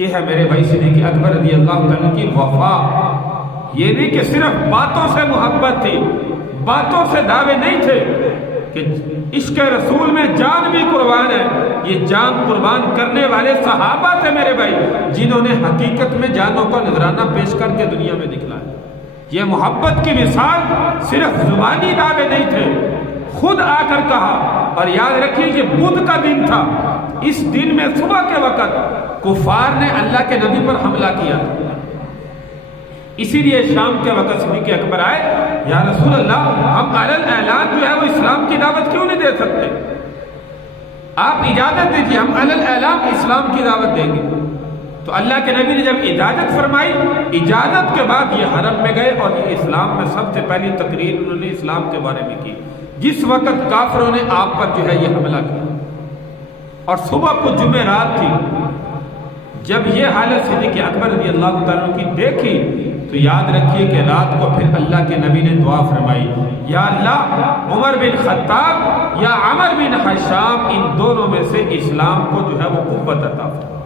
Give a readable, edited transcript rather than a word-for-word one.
یہ ہے میرے بھائی صدیق اکبر رضی اللہ عنہ کی وفا۔ یہ نہیں کہ صرف باتوں سے محبت تھی، باتوں سے دعوے نہیں تھے کہ عشق رسول میں جان بھی قربان ہے۔ یہ جان قربان کرنے والے صحابہ تھے میرے بھائی، جنہوں نے حقیقت میں جانوں کا نذرانہ پیش کر کے دنیا میں دکھلایا۔ یہ محبت کی مثال صرف زبانی دعوے نہیں تھے، خود آ کر کہا۔ اور یاد رکھیے کہ بدھ کا دن تھا، اس دن میں صبح کے وقت کفار نے اللہ کے نبی پر حملہ کیا، اسی لیے شام کے وقت صدیق اکبر آئے، یا رسول اللہ ہم علل اعلان جو ہے وہ اسلام کی دعوت کیوں نہیں دے سکتے؟ آپ اجازت دیجیے، ہم علل اعلان اسلام کی دعوت دیں گے۔ تو اللہ کے نبی نے جب اجازت فرمائی، اجازت کے بعد یہ حرم میں گئے اور یہ اسلام میں سب سے پہلی تقریر انہوں نے اسلام کے بارے میں کی، جس وقت کافروں نے آپ پر جو ہے یہ حملہ کیا۔ اور صبح کو جمعرات تھی، جب یہ حالت صدیق اکبر رضی اللہ تعالیٰ کی دیکھی تو یاد رکھیے کہ رات کو پھر اللہ کے نبی نے دعا فرمائی، یا اللہ عمر بن خطاب یا عمر بن حشام، ان دونوں میں سے اسلام کو جو ہے وہ قوت عطا فرما۔